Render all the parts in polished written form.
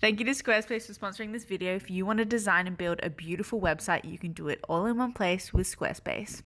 Thank you to Squarespace for sponsoring this video. If you want to design and build a beautiful website, you can do it all in one place with Squarespace.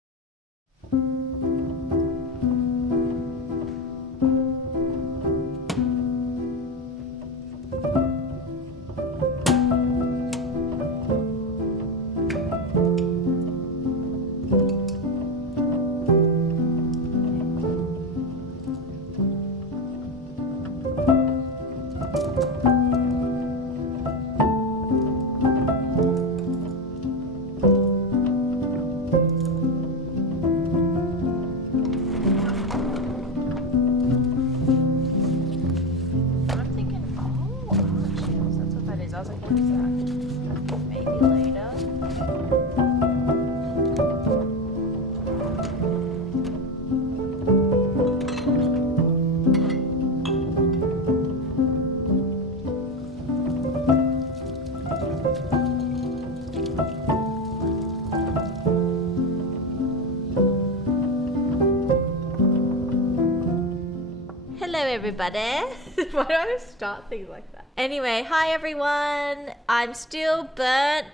Hello everybody. Why do I start things like that? Anyway, hi everyone. I'm still burnt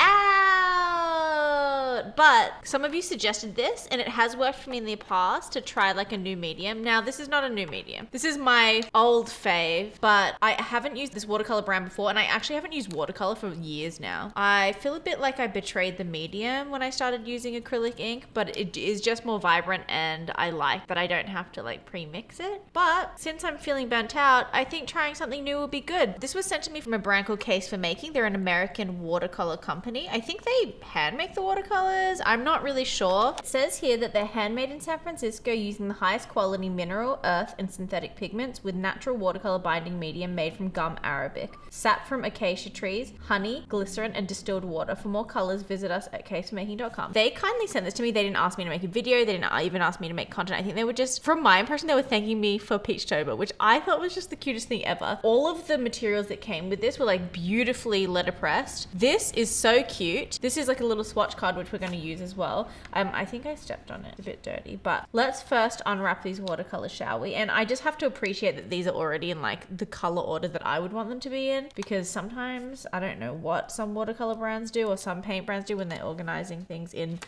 out, but some of you suggested this and it has worked for me in the past to try like a new medium. Now this is not a new medium. This is my old fave, but I haven't used this watercolor brand before, and I actually haven't used watercolor for years now. I feel a bit like I betrayed the medium when I started using acrylic ink, but it is just more vibrant and I like that I don't have to like pre-mix it. But since I'm feeling burnt out, I think trying something new will be good. This was sent to me from a brand called Case for Making. They're an American watercolor company. I think they hand make the watercolors. I'm not really sure. It says here that they're handmade in San Francisco using the highest quality mineral, earth, and synthetic pigments with natural watercolor binding medium made from gum arabic, sap from acacia trees, honey, glycerin, and distilled water. For more colors, visit us at caseformaking.com. They kindly sent this to me. They didn't ask me to make a video. They didn't even ask me to make content. I think they were just, from my impression, they were thanking me for Peachtober, which I thought was just the cutest thing ever. All of the materials that came with this were like beautifully letterpressed. This is so cute. This is like a little swatch card which we're going to use as well. I think I stepped on it. It's a bit dirty, but let's first unwrap these watercolors, shall we? And I just have to appreciate that these are already in like the color order that I would want them to be in, because sometimes I don't know what some watercolor brands do or some paint brands do when they're organizing things in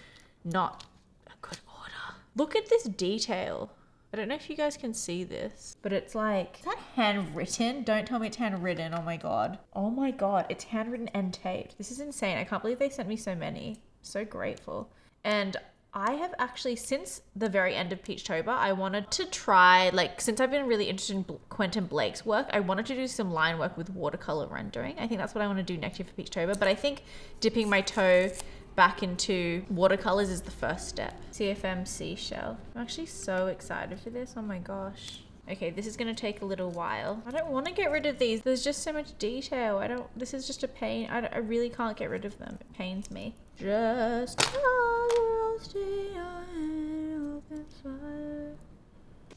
not a good order. Look at this detail. I don't know if you guys can see this, but it's like, is that handwritten? Don't tell me it's handwritten. Oh my God. Oh my God. It's handwritten and taped. This is insane. I can't believe they sent me so many. So grateful. And I have actually, since the very end of Peachtober, I wanted to try, like, since I've been really interested in Quentin Blake's work, I wanted to do some line work with watercolor rendering. I think that's what I want to do next year for Peachtober. But I think dipping my toe back into watercolors is the first step. CFM seashell. I'm actually so excited for this. Oh my gosh. Okay, this is going to take a little while. I don't want to get rid of these. There's just so much detail. This is just a pain. I really can't get rid of them. It pains me. Just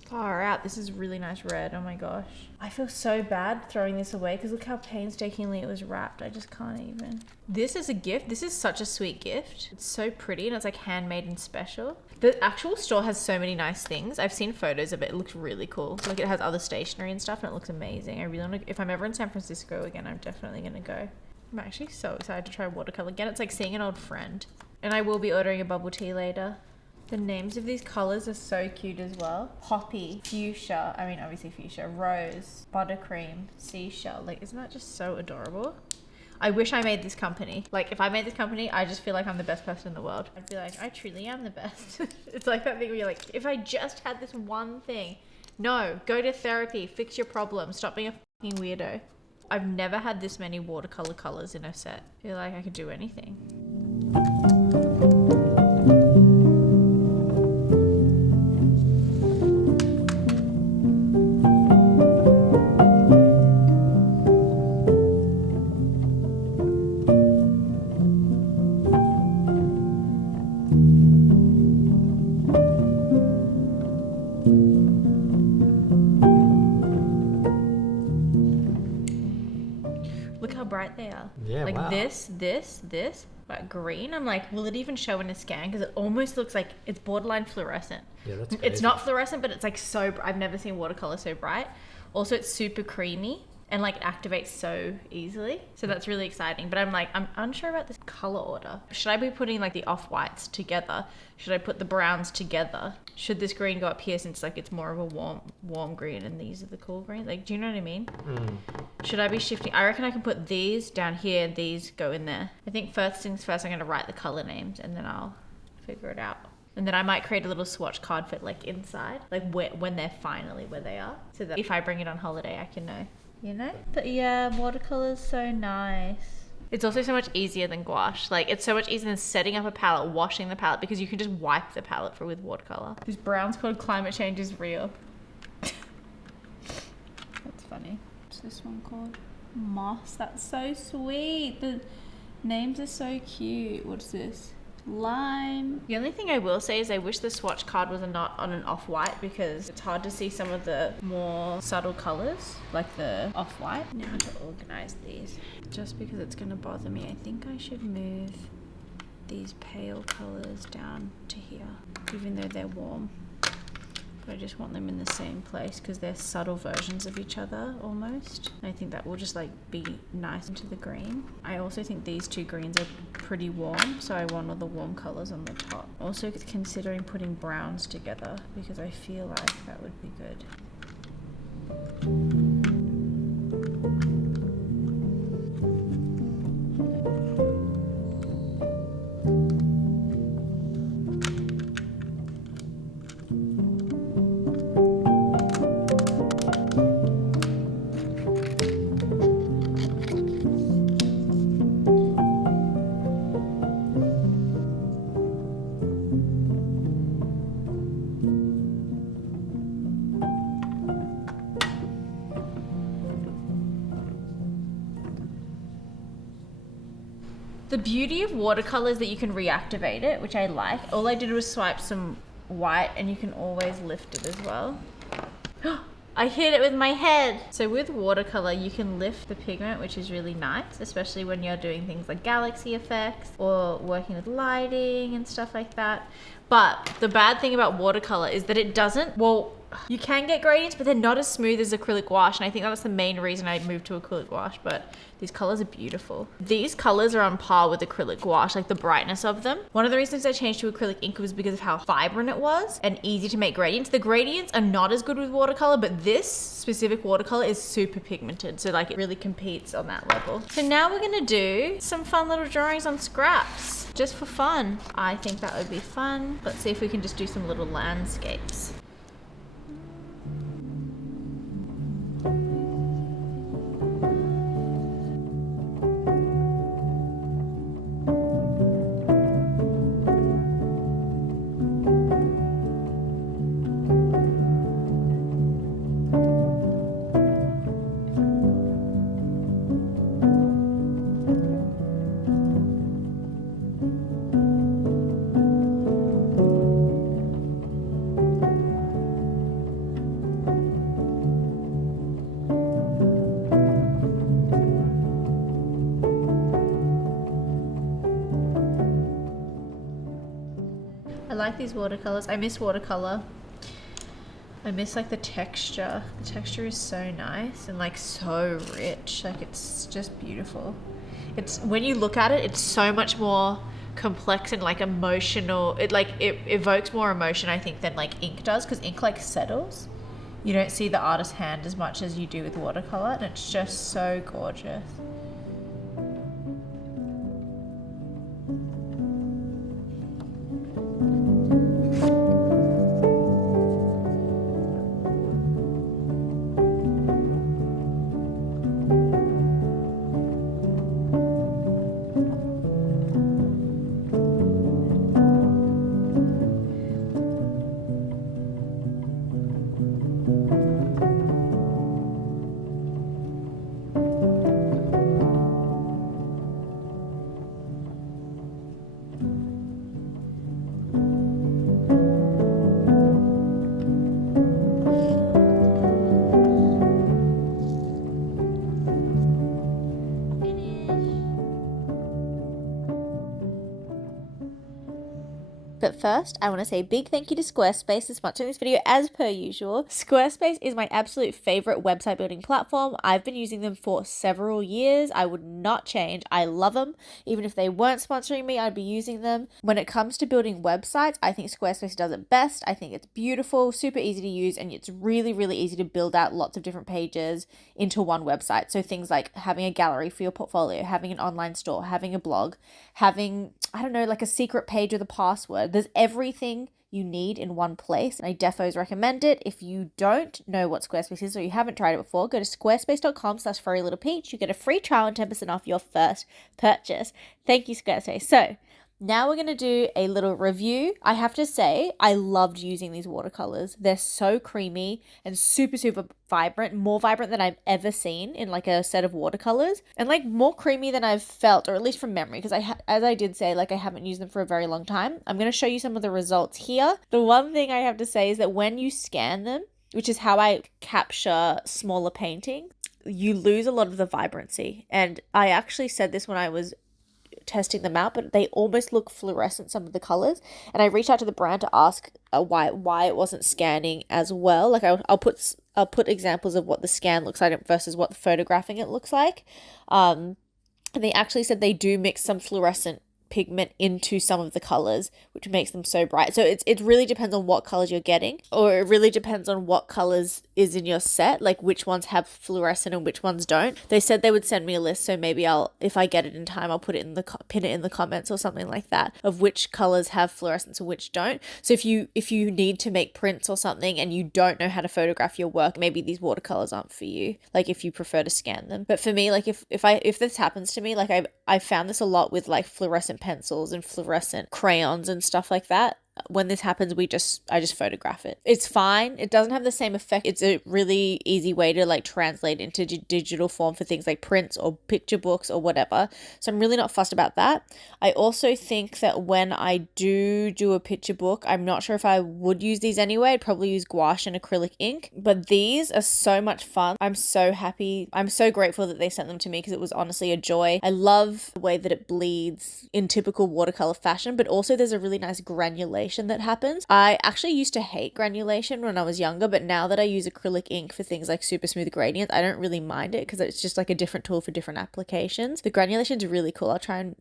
far out. This is really nice red. Oh my gosh. I feel so bad throwing this away because look how painstakingly it was wrapped. I just can't even. This is a gift. This is such a sweet gift. It's so pretty and it's like handmade and special. The actual store has so many nice things. I've seen photos of it. It looks really cool. Like it has other stationery and stuff and it looks amazing. I really want to, if I'm ever in San Francisco again, I'm definitely going to go. I'm actually so excited to try watercolor again. It's like seeing an old friend. And I will be ordering a bubble tea later. The names of these colors are so cute as well. Poppy, fuchsia, I mean obviously fuchsia, rose, buttercream, seashell. Like, isn't that just so adorable? I wish I made this company. Like, if I made this company, I just feel like I'm the best person in the world. I'd be like, I truly am the best. It's like that thing where you're like, if I just had this one thing. No, go to therapy, fix your problems, stop being a fucking weirdo. I've never had this many watercolor colors in a set. I feel like I could do anything. Look how bright they are. Yeah, like wow. this, but green. I'm like, will it even show in a scan? Because it almost looks like it's borderline fluorescent. Yeah, that's crazy. It's not fluorescent, but it's like so, I've never seen watercolor so bright. Also, it's super creamy and like activates so easily. So that's really exciting. But I'm unsure about this color order. Should I be putting like the off-whites together? Should I put the browns together? Should this green go up here since like it's more of a warm green and these are the cool green? Like, do you know what I mean? Should I be shifting? I reckon I can put these down here and these go in there. I think first things first, I'm going to write the color names and then I'll figure it out. And then I might create a little swatch card for like inside, like when they're finally where they are, so that if I bring it on holiday, I can know, you know? But yeah, watercolor's so nice. It's also so much easier than gouache. Like, it's so much easier than setting up a palette, washing the palette, because you can just wipe the palette with watercolor. This brown's called Climate Change is Real. That's funny. What's this one called? Moss. That's so sweet. The names are so cute. What's this? Lime. The only thing I will say is I wish the swatch card was not on an off-white, because it's hard to see some of the more subtle colors like the off-white. Now to organize these, just because it's going to bother me, I think I should move these pale colors down to here, even though they're warm. But I just want them in the same place because they're subtle versions of each other almost. I think that will just like be nice into the green. I also think these two greens are pretty warm, so I want all the warm colors on the top. Also considering putting browns together because I feel like that would be good. The beauty of watercolor is that you can reactivate it, which I like. All I did was swipe some white and you can always lift it as well. I hit it with my head. So with watercolor, you can lift the pigment, which is really nice, especially when you're doing things like galaxy effects or working with lighting and stuff like that. But the bad thing about watercolor is that it doesn't, well, you can get gradients, but they're not as smooth as acrylic gouache. And I think that's the main reason I moved to acrylic gouache, but these colors are beautiful. These colors are on par with acrylic gouache, like the brightness of them. One of the reasons I changed to acrylic ink was because of how vibrant it was and easy to make gradients. The gradients are not as good with watercolor, but this specific watercolor is super pigmented. So like it really competes on that level. So now we're gonna do some fun little drawings on scraps, just for fun. I think that would be fun. Let's see if we can just do some little landscapes. I like these watercolors. I miss watercolor. I miss like the texture. The texture is so nice and like so rich. Like it's just beautiful. It's when you look at it, it's so much more complex and like emotional. It evokes more emotion, I think, than like ink does, because ink like settles. You don't see the artist's hand as much as you do with watercolor, and it's just so gorgeous. But first, I want to say a big thank you to Squarespace for sponsoring this video as per usual. Squarespace is my absolute favorite website building platform. I've been using them for several years. I would not change. I love them. Even if they weren't sponsoring me, I'd be using them. When it comes to building websites, I think Squarespace does it best. I think it's beautiful, super easy to use, and it's really, really easy to build out lots of different pages into one website. So things like having a gallery for your portfolio, having an online store, having a blog, having, I don't know, like a secret page with a password. There's everything you need in one place, and I defos recommend it. If you don't know what Squarespace is or you haven't tried it before, go to squarespace.com/furrylittlepeach. You get a free trial and 10% off your first purchase. Thank you, Squarespace. So now we're going to do a little review. I have to say, I loved using these watercolors. They're so creamy and super, super vibrant, more vibrant than I've ever seen in like a set of watercolors, and like more creamy than I've felt, or at least from memory, because as I did say, like I haven't used them for a very long time. I'm going to show you some of the results here. The one thing I have to say is that when you scan them, which is how I capture smaller paintings, you lose a lot of the vibrancy. And I actually said this when I was testing them out, but they almost look fluorescent, some of the colors, and I reached out to the brand to ask why it wasn't scanning as well. Like I'll put examples of what the scan looks like versus what the photographing it looks like, and they actually said they do mix some fluorescent pigment into some of the colors, which makes them so bright. So it really depends on what colors you're getting, or it really depends on what colors is in your set, like which ones have fluorescent and which ones don't. They said they would send me a list, so maybe if I get it in time, I'll put it in pin it in the comments or something like that, of which colors have fluorescence and which don't. So if you need to make prints or something and you don't know how to photograph your work, maybe these watercolors aren't for you, like if you prefer to scan them. But for me, like if this happens to me, like I found this a lot with like fluorescent pencils and fluorescent crayons and stuff like that. When this happens, I just photograph it. It's fine. It doesn't have the same effect. It's a really easy way to like translate into digital form for things like prints or picture books or whatever. So I'm really not fussed about that. I also think that when I do a picture book, I'm not sure if I would use these anyway. I'd probably use gouache and acrylic ink, but these are so much fun. I'm so happy. I'm so grateful that they sent them to me, because it was honestly a joy. I love the way that it bleeds in typical watercolor fashion, but also there's a really nice granulation that happens. I actually used to hate granulation when I was younger, but now that I use acrylic ink for things like super smooth gradients, I don't really mind it, because it's just like a different tool for different applications. The granulation is really cool. I'll try and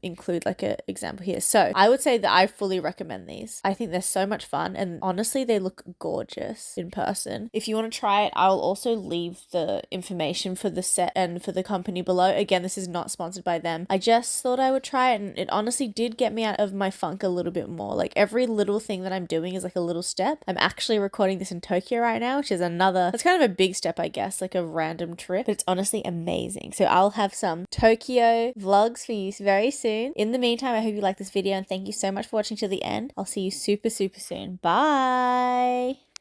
include like an example here. So I would say that I fully recommend these. I think they're so much fun, and honestly they look gorgeous in person. If you want to try it, I'll also leave the information for the set and for the company below. Again, this is not sponsored by them. I just thought I would try it, and it honestly did get me out of my funk a little bit more. Like every little thing that I'm doing is like a little step. I'm actually recording this in Tokyo right now, which is that's kind of a big step, I guess, like a random trip, but it's honestly amazing. So I'll have some Tokyo vlogs for you very soon. In the meantime, I hope you like this video, and thank you so much for watching to the end. I'll see you super, super soon. Bye.